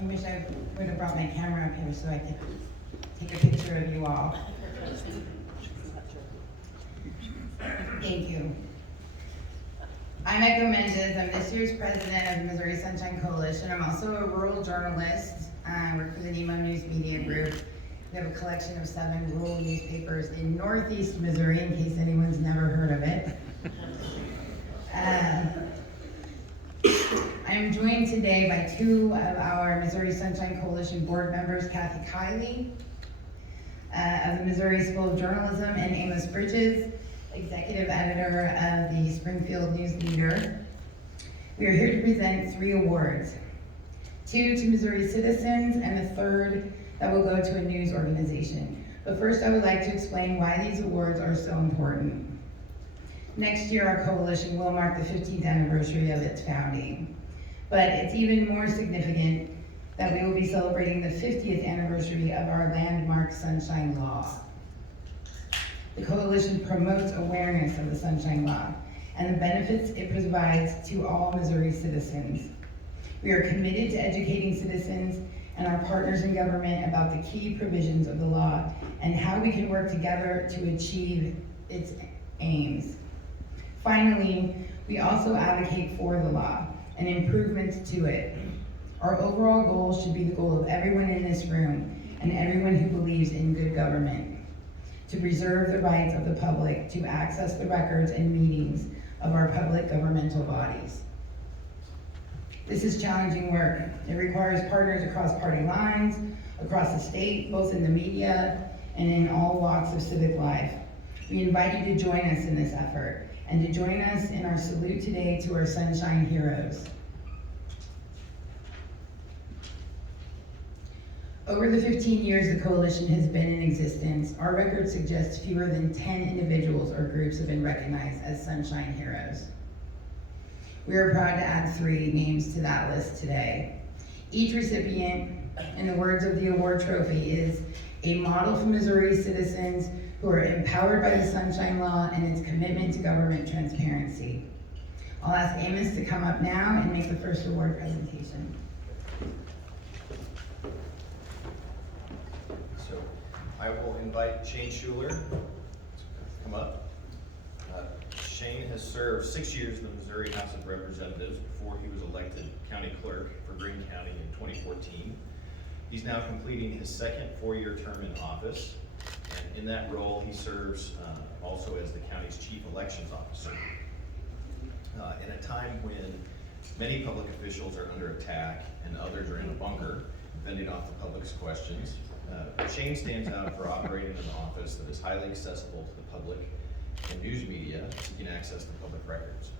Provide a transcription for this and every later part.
I wish I would have brought my camera up here so I could take a picture of you all. Thank you. I'm Echo Mendez. I'm this year's president of the Missouri Sunshine Coalition. I'm also a rural journalist. I work for the Nemo News Media Group. We have a collection of 7 rural newspapers in Northeast Missouri, in case anyone's never heard of it. I'm joined today by 2 of our Missouri Sunshine Coalition board members, Kathy Kiley of the Missouri School of Journalism, and Amos Bridges, executive editor of the Springfield News Leader. We are here to present 3 awards, 2 to Missouri citizens and a 3rd that will go to a news organization. But first, I would like to explain why these awards are so important. Next year, our coalition will mark the 15th anniversary of its founding. But it's even more significant that we will be celebrating the 50th anniversary of our landmark Sunshine Law. The coalition promotes awareness of the Sunshine Law and the benefits it provides to all Missouri citizens. We are committed to educating citizens and our partners in government about the key provisions of the law and how we can work together to achieve its aims. Finally, we also advocate for the law and improvements to it. Our overall goal should be the goal of everyone in this room and everyone who believes in good government, to preserve the rights of the public to access the records and meetings of our public governmental bodies. This is challenging work. It requires partners across party lines, across the state, both in the media and in all walks of civic life. We invite you to join us in this effort and to join us in our salute today to our Sunshine Heroes. Over the 15 years the coalition has been in existence, our record suggests fewer than 10 individuals or groups have been recognized as Sunshine Heroes. We are proud to add 3 names to that list today. Each recipient, in the words of the award trophy, is a model for Missouri citizens who are empowered by the Sunshine Law and its commitment to government transparency. I'll ask Amos to come up now and make the first award presentation. So I will invite Shane Schuler to come up. Shane has served 6 years in the Missouri House of Representatives before he was elected county clerk for Greene County in 2014. He's now completing his second 4-year term in office, and in that role he serves also as the county's chief elections officer. In a time when many public officials are under attack and others are in a bunker, fending off the public's questions, Shane stands out for operating an office that is highly accessible to the public and news media seeking access to public records.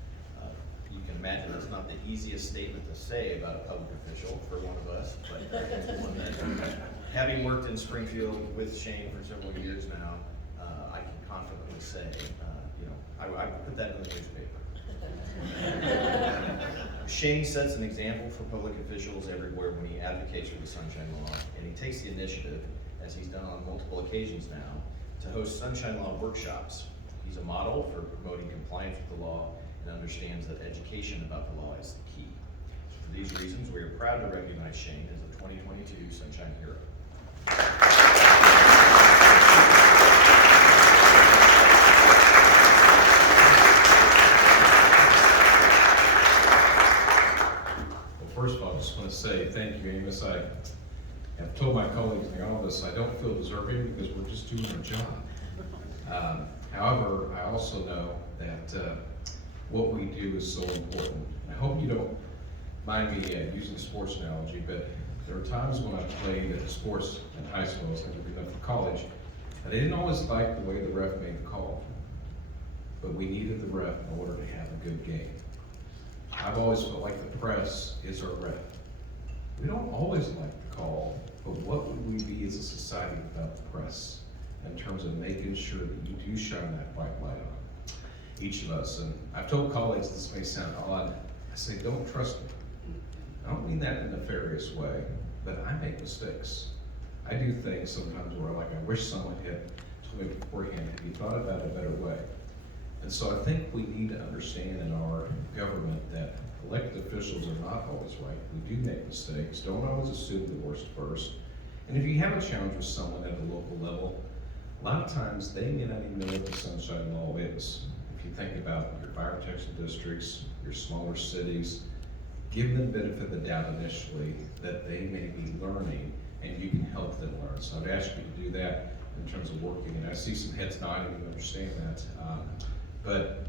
You can imagine it's not the easiest statement to say about a public official for one of us, but it's one that, having worked in Springfield with Shane for several years now, I can confidently say, I put that in the newspaper. Shane sets an example for public officials everywhere when he advocates for the Sunshine Law, and he takes the initiative, as he's done on multiple occasions now, to host Sunshine Law workshops. He's a model for promoting compliance with the law and understands that education about the law is the key. For these reasons, we are proud to recognize Shane as a 2022 Sunshine Hero. First of all, I just want to say thank you, Amos. I have told my colleagues in the office I don't feel deserving because we're just doing our job. However, I also know that what we do is so important. I hope you don't mind me using a sports analogy, but there are times when I played sports in high school, I was going to be done for college, and I didn't always like the way the ref made the call, but we needed the ref in order to have a good game. I've always felt like the press is our rep. We don't always like the call, but what would we be as a society without the press in terms of making sure that you do shine that white light on each of us? And I've told colleagues, this may sound odd, I say, don't trust me. I don't mean that in a nefarious way, but I make mistakes. I do things sometimes where I wish someone had told me beforehand, have you thought about a better way? And so I think we need to understand in our government that elected officials are not always right. We do make mistakes. Don't always assume the worst first. And if you have a challenge with someone at a local level, a lot of times they may not even know what the Sunshine Law is. If you think about your fire protection districts, your smaller cities, give them the benefit of the doubt initially that they may be learning and you can help them learn. So I'd ask you to do that in terms of working, and I see some heads nodding, you understand that. But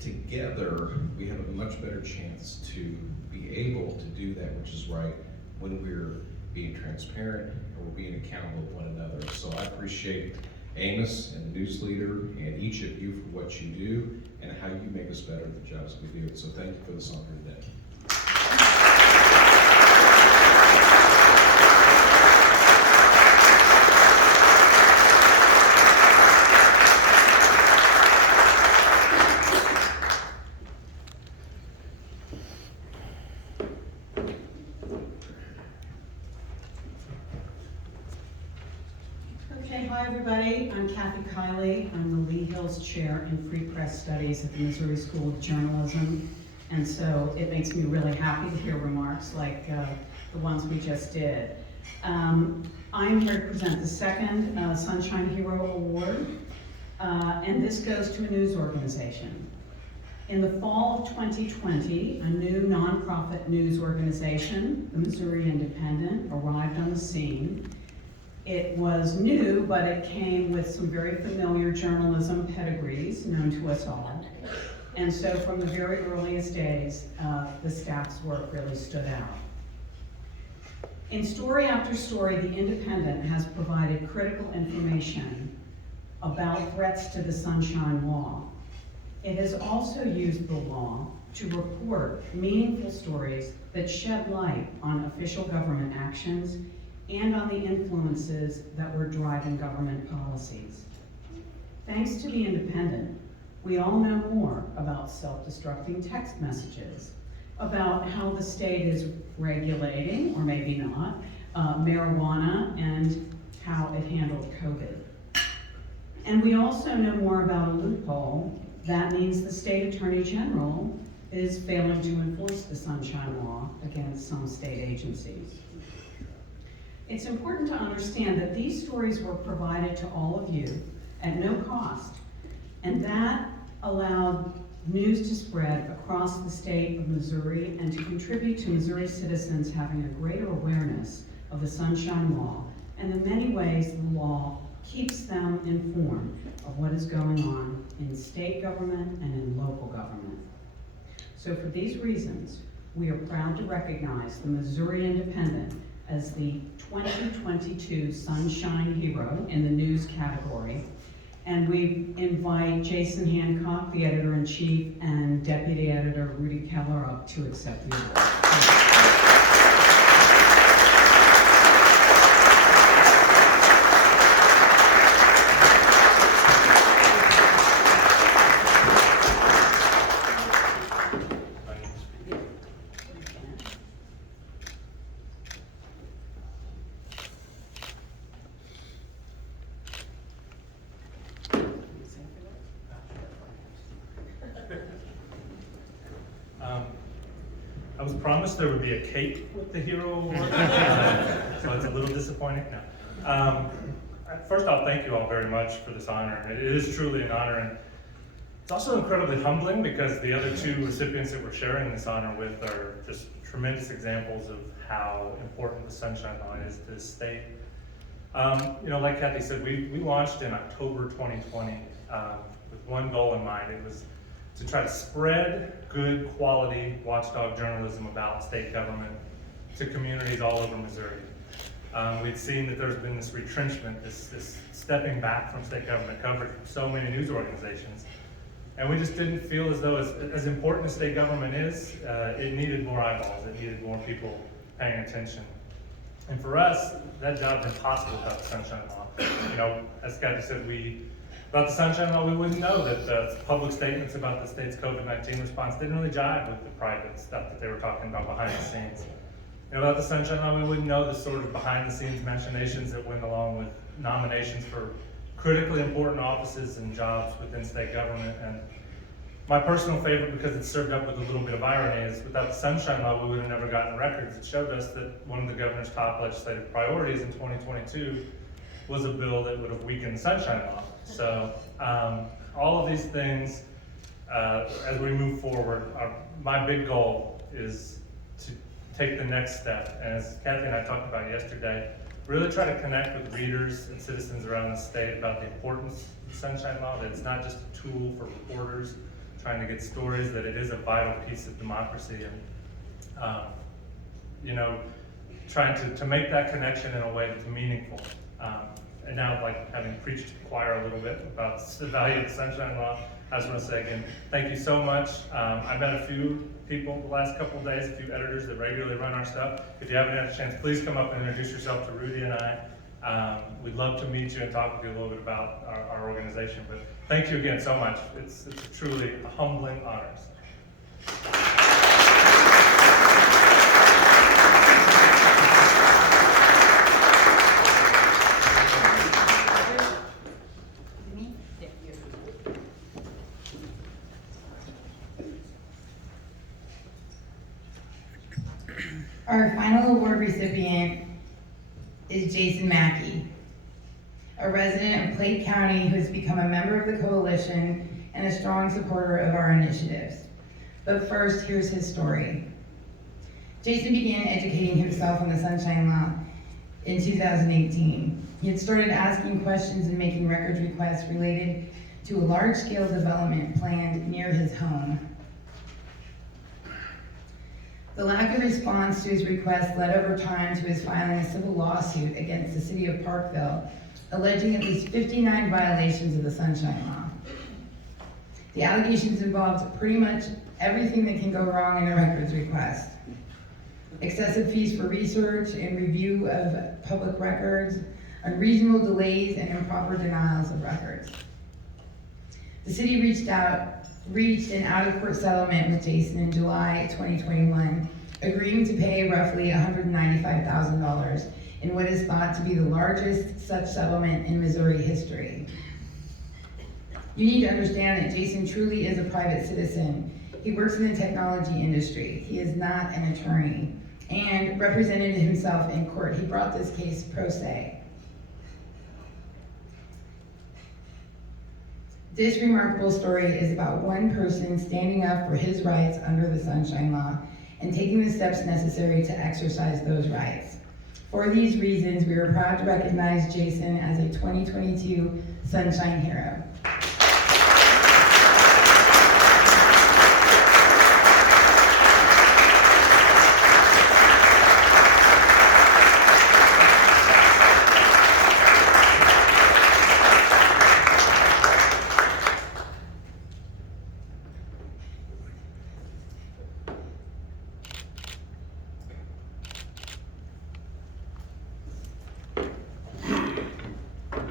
together, we have a much better chance to be able to do that which is right when we're being transparent and we're being accountable to one another. So I appreciate Amos and the news leader and each of you for what you do and how you make us better at the jobs we do. So thank you for this honor today. Okay, hi everybody. I'm Kathy Kiley. I'm the Lee Hills Chair in Free Press Studies at the Missouri School of Journalism. And so it makes me really happy to hear remarks like the ones we just did. I'm here to present the second Sunshine Hero Award, and this goes to a news organization. In the fall of 2020, a new nonprofit news organization, the Missouri Independent, arrived on the scene. It was new, but it came with some very familiar journalism pedigrees known to us all. And so from the very earliest days, the staff's work really stood out. In story after story, the Independent has provided critical information about threats to the Sunshine Law. It has also used the law to report meaningful stories that shed light on official government actions and on the influences that were driving government policies. Thanks to the Independent, we all know more about self-destructing text messages, about how the state is regulating, or maybe not, marijuana and how it handled COVID. And we also know more about a loophole. That means the state attorney general is failing to enforce the Sunshine Law against some state agencies. It's important to understand that these stories were provided to all of you at no cost, and that allowed news to spread across the state of Missouri and to contribute to Missouri citizens having a greater awareness of the Sunshine Law, and in many ways the law keeps them informed of what is going on in state government and in local government. So for these reasons, we are proud to recognize the Missouri Independent as the 2022 Sunshine Hero in the news category. And we invite Jason Hancock, the editor-in-chief, and Deputy Editor Rudy Keller up to accept the award. I was promised there would be a cake with the Hero Award, so it's a little disappointing. No. First off, thank you all very much for this honor. It is truly an honor, and it's also incredibly humbling because the other two recipients that we're sharing this honor with are just tremendous examples of how important the Sunshine Law is to the state. Like Kathy said, we launched in October 2020 with one goal in mind. It was to try to spread good quality watchdog journalism about state government to communities all over Missouri. We'd seen that there's been this retrenchment, this stepping back from state government coverage from so many news organizations. And we just didn't feel as though, as important as state government is, it needed more eyeballs, it needed more people paying attention. And for us, that job's impossible without the Sunshine Law. As Kathy said, without the Sunshine Law, we wouldn't know that the public statements about the state's COVID-19 response didn't really jive with the private stuff that they were talking about behind the scenes. Without the Sunshine Law, we wouldn't know the sort of behind-the-scenes machinations that went along with nominations for critically important offices and jobs within state government. And my personal favorite, because it's served up with a little bit of irony, is without the Sunshine Law, we would have never gotten records. It showed us that one of the governor's top legislative priorities in 2022 was a bill that would have weakened the Sunshine Law. So all of these things, as we move forward, my big goal is to take the next step. And as Kathy and I talked about yesterday, really try to connect with readers and citizens around the state about the importance of the Sunshine Law, that it's not just a tool for reporters trying to get stories, that it is a vital piece of democracy. And, you know, trying to make that connection in a way that's meaningful. And now, like, having preached to the choir a little bit about the value of the Sunshine Law, I just want to say again, thank you so much. I met a few people the last couple of days, a few editors that regularly run our stuff. If you haven't had a chance, please come up and introduce yourself to Rudy and I. We'd love to meet you and talk with you a little bit about our organization. But thank you again so much. It's truly a humbling honor. Our final award recipient is Jason Mackey, a resident of Clay County who has become a member of the coalition and a strong supporter of our initiatives. But first, here's his story. Jason began educating himself on the Sunshine Law in 2018. He had started asking questions and making records requests related to a large-scale development planned near his home. The lack of response to his request led over time to his filing a civil lawsuit against the city of Parkville, alleging at least 59 violations of the Sunshine Law. The allegations involved pretty much everything that can go wrong in a records request. Excessive fees for research and review of public records, unreasonable delays, and improper denials of records. The city reached an out-of-court settlement with Jason in July 2021, agreeing to pay roughly $195,000 in what is thought to be the largest such settlement in Missouri history. You need to understand that Jason truly is a private citizen. He works in the technology industry. He is not an attorney, and represented himself in court. He brought this case pro se. This remarkable story is about one person standing up for his rights under the Sunshine Law and taking the steps necessary to exercise those rights. For these reasons, we are proud to recognize Jason as a 2022 Sunshine Hero.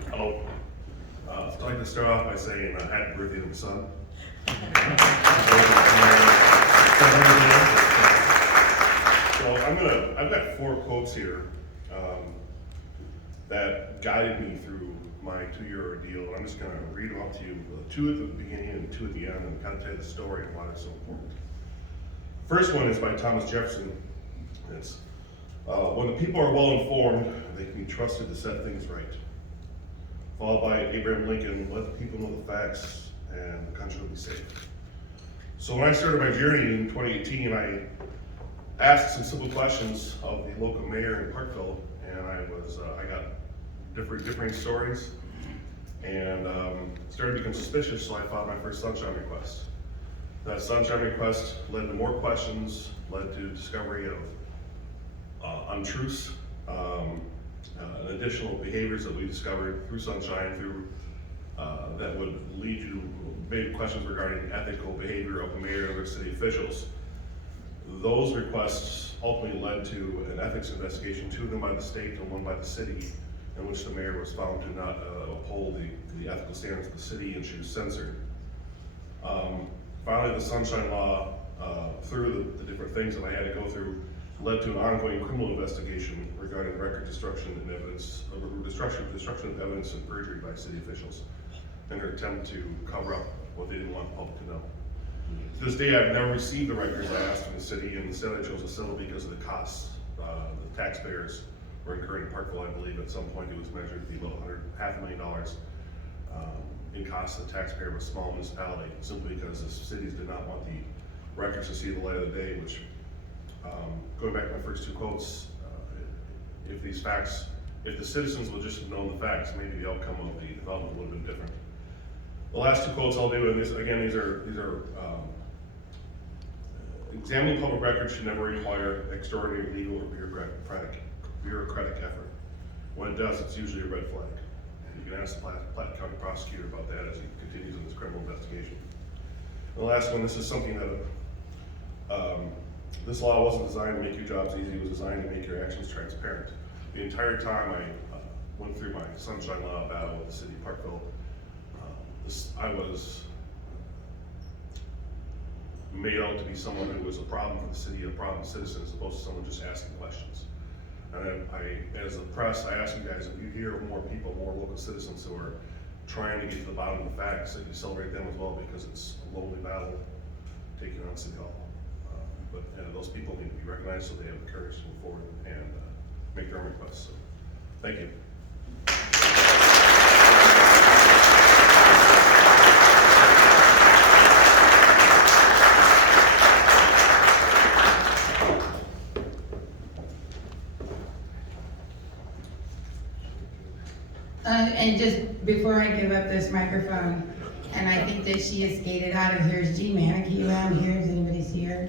Hello. I'd like to start off by saying happy birthday to my son. So I've got 4 quotes here that guided me through my 2-year ordeal, and I'm just gonna read them up to you, 2 at the beginning and 2 at the end, and kind of tell you the story and why it's so important. First one is by Thomas Jefferson. It's, when the people are well informed, they can be trusted to set things right. Followed by Abraham Lincoln, let the people know the facts and the country will be safe. So when I started my journey in 2018, I asked some simple questions of the local mayor in Parkville, and I got differing stories, and started to become suspicious, so I filed my first sunshine request. That sunshine request led to more questions, led to discovery of untruths, additional behaviors that we discovered through Sunshine, that would lead to big questions regarding ethical behavior of the mayor and other city officials. Those requests ultimately led to an ethics investigation, 2 of them by the state and 1 by the city, in which the mayor was found to not uphold the ethical standards of the city, and she was censored. Finally, the Sunshine Law, through the different things that I had to go through, led to an ongoing criminal investigation regarding regarding record destruction and evidence, destruction of evidence and perjury by city officials in their attempt to cover up what they didn't want the public to know. To this day, I've never received the records I asked from the city, and instead I chose to settle because of the costs. The taxpayers were incurring in Parkville. I believe at some point it was measured to be about $500,000 in cost to the taxpayer of a small municipality, simply because the cities did not want the records to see the light of the day, which, going back to my first two quotes, if the citizens would just have known the facts, maybe the outcome of the development would have been different. The last two quotes I'll do, and these are examining public records should never require extraordinary legal or bureaucratic effort. When it does, it's usually a red flag. You can ask the Platte County prosecutor about that as he continues in his criminal investigation. The last one, this is something that, this law wasn't designed to make your jobs easy, it was designed to make your actions transparent. The entire time I went through my sunshine law battle with the city of Parkville, I was made out to be someone who was a problem for the city, a problem citizen, as opposed to someone just asking questions. And as a press, I ask you guys, if you hear more people, more local citizens who are trying to get to the bottom of the facts, that you celebrate them as well, because it's a lonely battle taking on City Hall. But those people need to be recognized so they have the courage to move forward and make their own requests. So, thank you. And just before I give up this microphone, and I think that she has skated out of here, is Jean Manicky around here? Does anybody see her?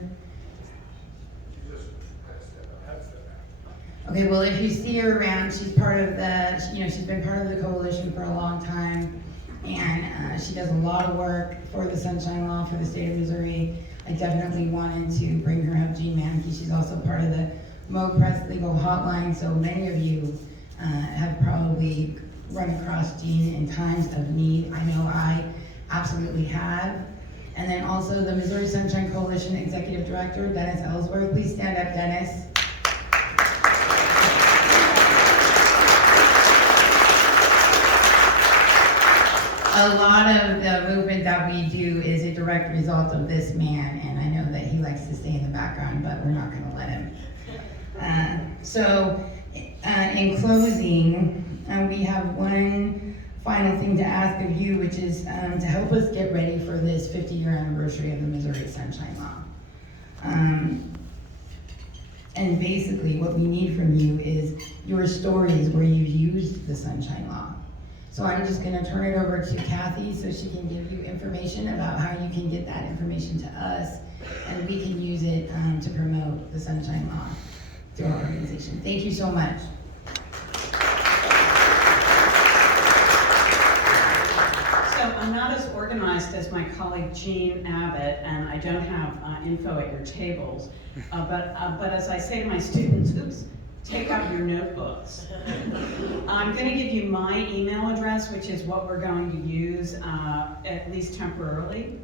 Okay, well, if you see her around, she's part of the, she's been part of the coalition for a long time, and she does a lot of work for the Sunshine Law for the state of Missouri. I definitely wanted to bring her up, Jean Manicky. She's also part of the Mo Press Legal Hotline, so many of you have probably run across Jean in times of need. I know I absolutely have. And then also the Missouri Sunshine Coalition Executive Director, Dennis Ellsworth. Please stand up, Dennis. A lot of the movement that we do is a direct result of this man, and I know that he likes to stay in the background, but we're not gonna let him. In closing, we have one final thing to ask of you, which is to help us get ready for this 50-year anniversary of the Missouri Sunshine Law. And basically what we need from you is your stories where you've used the Sunshine Law. So I'm just gonna turn it over to Kathy so she can give you information about how you can get that information to us, and we can use it to promote the Sunshine Law through our organization. Thank you so much. I'm not as organized as my colleague Jean Abbott, and I don't have info at your tables, but as I say to my students, take out your notebooks. I'm going to give you my email address, which is what we're going to use, at least temporarily.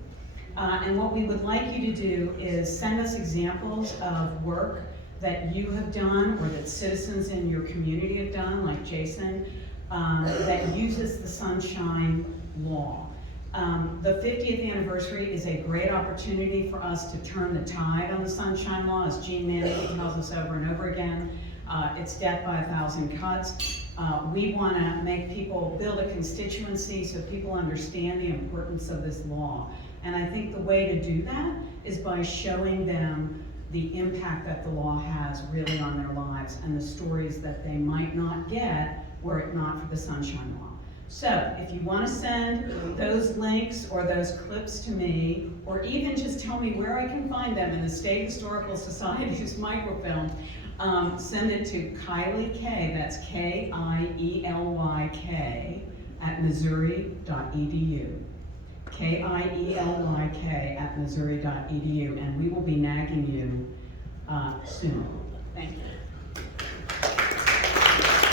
And what we would like you to do is send us examples of work that you have done or that citizens in your community have done, like Jason, that uses the Sunshine Law. The 50th anniversary is a great opportunity for us to turn the tide on the Sunshine Law, as Jean Manicky tells us over and over again. It's death by 1,000 cuts. We want to make people build a constituency so people understand the importance of this law. And I think the way to do that is by showing them the impact that the law has really on their lives and the stories that they might not get were it not for the Sunshine Law. So if you want to send those links or those clips to me, or even just tell me where I can find them in the State Historical Society's microfilm, send it to Kiely K, that's K-I-E-L-Y-K, at missouri.edu. K-I-E-L-Y-K at missouri.edu, and we will be nagging you soon. Thank you.